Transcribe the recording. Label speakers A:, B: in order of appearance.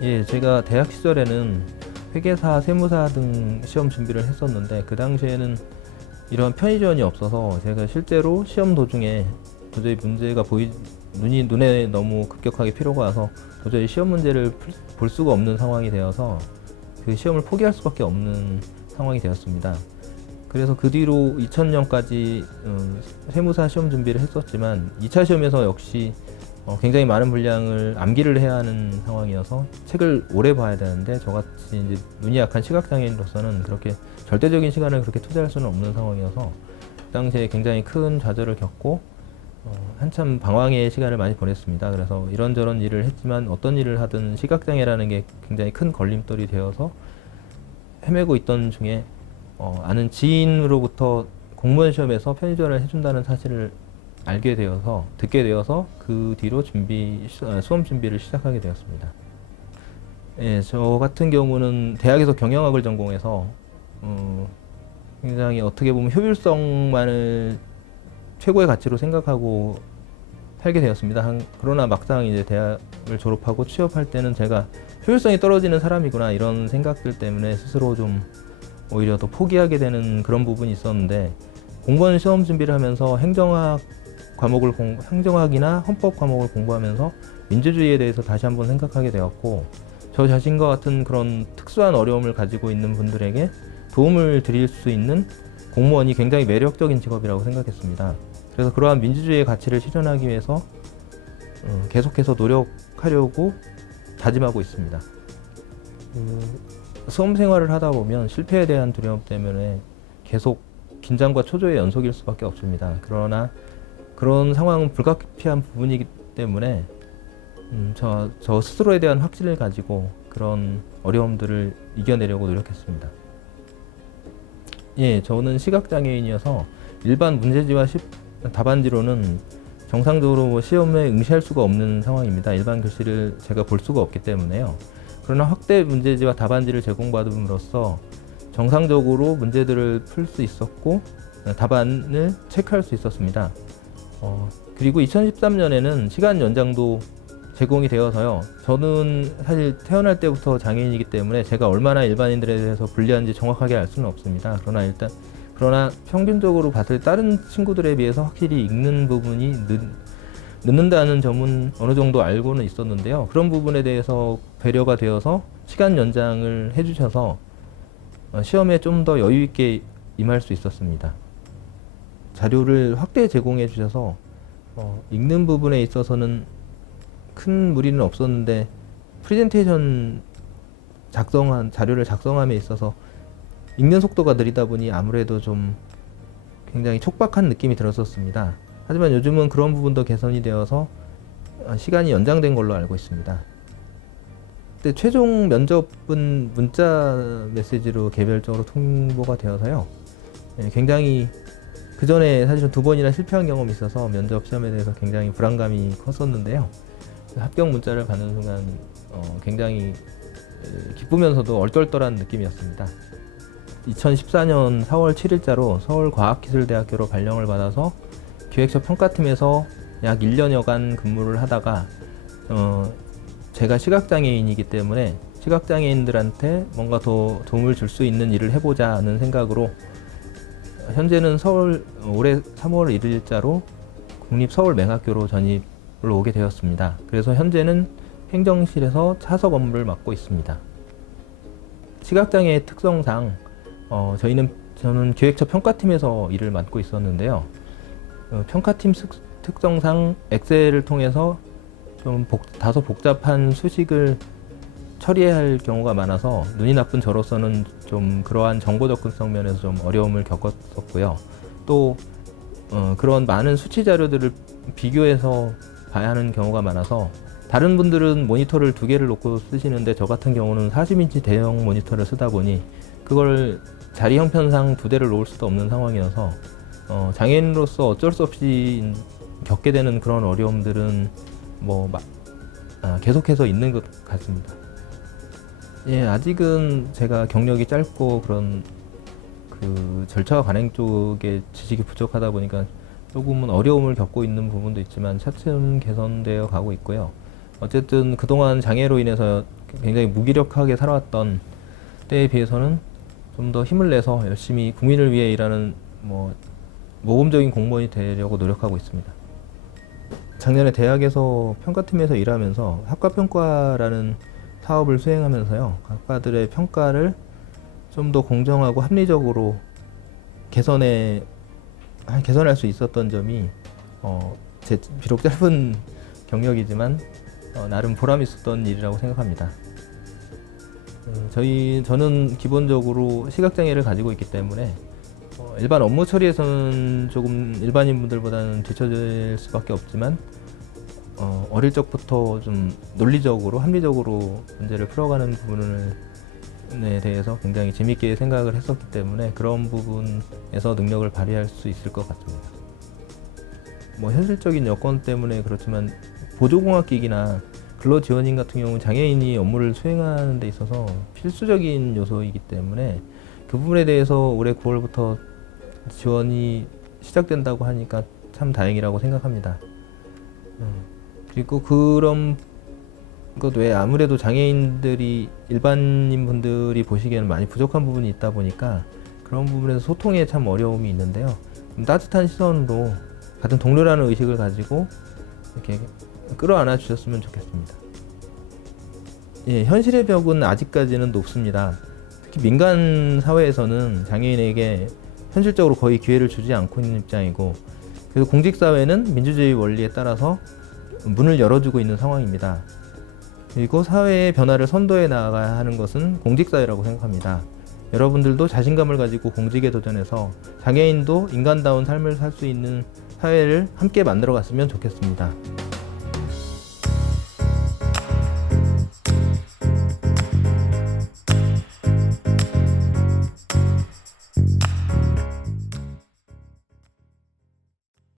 A: 예, 제가 대학 시절에는 회계사, 세무사 등 시험 준비를 했었는데 그 당시에는 이런 편의 지원이 없어서 제가 실제로 시험 도중에 도저히 문제가 보이 눈이 눈에 너무 급격하게 피로가 와서 도저히 시험 문제를 풀- 볼 수가 없는 상황이 되어서 그 시험을 포기할 수밖에 없는 상황이 되었습니다. 그래서 그 뒤로 2000년까지 음, 세무사 시험 준비를 했었지만 2차 시험에서 역시 어, 굉장히 많은 분량을 암기를 해야 하는 상황이어서 책을 오래 봐야 되는데 저같이 이제 눈이 약한 시각장애인으로서는 그렇게 절대적인 시간을 그렇게 투자할 수는 없는 상황이어서 그 당시에 굉장히 큰 좌절을 겪고 어, 한참 방황의 시간을 많이 보냈습니다. 그래서 이런저런 일을 했지만 어떤 일을 하든 시각장애라는 게 굉장히 큰 걸림돌이 되어서 헤매고 있던 중에 어, 아는 지인으로부터 공무원 시험에서 편의전을 해준다는 사실을 알게 되어서 듣게 되어서 그 뒤로 준비 시- 아, 수험 준비를 시작하게 되었습니다. 예, 저 같은 경우는 대학에서 경영학을 전공해서 어, 굉장히 어떻게 보면 효율성만을 최고의 가치로 생각하고 살게 되었습니다. 한- 그러나 막상 이제 대학을 졸업하고 취업할 때는 제가 효율성이 떨어지는 사람이구나 이런 생각들 때문에 스스로 좀 오히려 더 포기하게 되는 그런 부분이 있었는데 공무원 시험 준비를 하면서 행정학 과목을 공, 행정학이나 헌법 과목을 공부하면서 민주주의에 대해서 다시 한번 생각하게 되었고 저 자신과 같은 그런 특수한 어려움을 가지고 있는 분들에게 도움을 드릴 수 있는 공무원이 굉장히 매력적인 직업이라고 생각했습니다. 그래서 그러한 민주주의의 가치를 실현하기 위해서 음, 계속해서 노력하려고 다짐하고 있습니다. 그 수험 생활을 하다 보면 실패에 대한 두려움 때문에 계속 긴장과 초조의 연속일 수밖에 없습니다. 그러나 그런 상황은 불가피한 부분이기 때문에 음, 저, 저 스스로에 대한 확신을 가지고 그런 어려움들을 이겨내려고 노력했습니다. 예, 저는 시각장애인이어서 일반 문제지와 시- 답안지로는 정상적으로 뭐 시험에 응시할 수가 없는 상황입니다. 일반 글씨를 제가 볼 수가 없기 때문에요. 그러나 확대 문제지와 답안지를 제공받음으로써 정상적으로 문제들을 풀 수 있었고 답안을 체크할 수 있었습니다. 어, 그리고 2013년에는 시간 연장도 제공이 되어서요. 저는 사실 태어날 때부터 장애인이기 때문에 제가 얼마나 일반인들에 대해서 불리한지 정확하게 알 수는 없습니다. 그러나 일단 그러나 평균적으로 봤을 때 다른 친구들에 비해서 확실히 읽는 부분이 늦, 늦는다는 점은 어느 정도 알고는 있었는데요. 그런 부분에 대해서 배려가 되어서 시간 연장을 해주셔서 어, 시험에 좀 더 여유 있게 임할 수 있었습니다. 자료를 확대 제공해 주셔서 어, 읽는 부분에 있어서는 큰 무리는 없었는데 프레젠테이션 작성한 자료를 작성함에 있어서 읽는 속도가 느리다 보니 아무래도 좀 굉장히 촉박한 느낌이 들었었습니다. 하지만 요즘은 그런 부분도 개선이 되어서 어, 시간이 연장된 걸로 알고 있습니다. 근데 최종 면접은 문자 메시지로 개별적으로 통보가 되어서요. 예, 굉장히 그 전에 사실은 두 번이나 실패한 경험이 있어서 면접 시험에 대해서 굉장히 불안감이 컸었는데요. 그 합격 문자를 받는 순간 어, 굉장히 에, 기쁘면서도 얼떨떨한 느낌이었습니다. 2014년 4월 7일자로 서울과학기술대학교로 발령을 받아서 기획처 평가팀에서 약 1년여간 근무를 하다가 어, 제가 시각장애인이기 때문에 시각장애인들한테 뭔가 더 도움을 줄 수 있는 일을 해보자는 생각으로 현재는 서울 올해 3월 1일자로 국립 서울맹학교로 전입을 오게 되었습니다. 그래서 현재는 행정실에서 차석 업무를 맡고 있습니다. 시각장애의 특성상 어, 저희는 저는 기획처 평가팀에서 일을 맡고 있었는데요. 어, 평가팀 특, 특성상 엑셀을 통해서 좀 복, 다소 복잡한 수식을 처리해야 할 경우가 많아서 눈이 나쁜 저로서는 좀 그러한 정보 접근성 면에서 좀 어려움을 겪었었고요. 또 어, 그런 많은 수치 자료들을 비교해서 봐야 하는 경우가 많아서 다른 분들은 모니터를 두 개를 놓고 쓰시는데 저 같은 경우는 40인치 대형 모니터를 쓰다 보니 그걸 자리 형편상 두 대를 놓을 수도 없는 상황이어서 어, 장애인으로서 어쩔 수 없이 겪게 되는 그런 어려움들은 뭐 마- 아, 계속해서 있는 것 같습니다. 예, 아직은 제가 경력이 짧고 그런 그 절차와 관행 쪽에 지식이 부족하다 보니까 조금은 어려움을 겪고 있는 부분도 있지만 차츰 개선되어 가고 있고요. 어쨌든 그동안 장애로 인해서 굉장히 무기력하게 살아왔던 때에 비해서는 좀 더 힘을 내서 열심히 국민을 위해 일하는 뭐 모범적인 공무원이 되려고 노력하고 있습니다. 작년에 대학에서 평가팀에서 일하면서 학과평가라는 사업을 수행하면서요. 학과들의 평가를 좀 더 공정하고 합리적으로 개선해 아, 개선할 수 있었던 점이 어, 제 비록 짧은 경력이지만 어, 나름 보람 있었던 일이라고 생각합니다. 음, 저희 저는 기본적으로 시각 장애를 가지고 있기 때문에 어, 일반 업무 처리에서는 조금 일반인 분들보다는 뒤처질 수밖에 없지만 어, 어릴 적부터 좀 논리적으로 합리적으로 문제를 풀어가는 부분에 대해서 굉장히 재밌게 생각을 했었기 때문에 그런 부분에서 능력을 발휘할 수 있을 것 같습니다. 뭐 현실적인 여건 때문에 그렇지만 보조공학기기나 근로지원인 같은 경우는 장애인이 업무를 수행하는 데 있어서 필수적인 요소이기 때문에 그 부분에 대해서 올해 9월부터 지원이 시작된다고 하니까 참 다행이라고 생각합니다. 음, 그리고 그런 것 외에 아무래도 장애인들이 일반인 분들이 보시기에는 많이 부족한 부분이 있다 보니까 그런 부분에서 소통에 참 어려움이 있는데요. 좀 따뜻한 시선으로 같은 동료라는 의식을 가지고 이렇게 끌어안아 주셨으면 좋겠습니다. 예, 현실의 벽은 아직까지는 높습니다. 특히 민간 사회에서는 장애인에게 현실적으로 거의 기회를 주지 않고 있는 입장이고 그래서 공직 사회는 민주주의 원리에 따라서 문을 열어주고 있는 상황입니다. 그리고 사회의 변화를 선도해 나가야 하는 것은 공직 사회라고 생각합니다. 여러분들도 자신감을 가지고 공직에 도전해서 장애인도 인간다운 삶을 살 수 있는 사회를 함께 만들어 갔으면 좋겠습니다.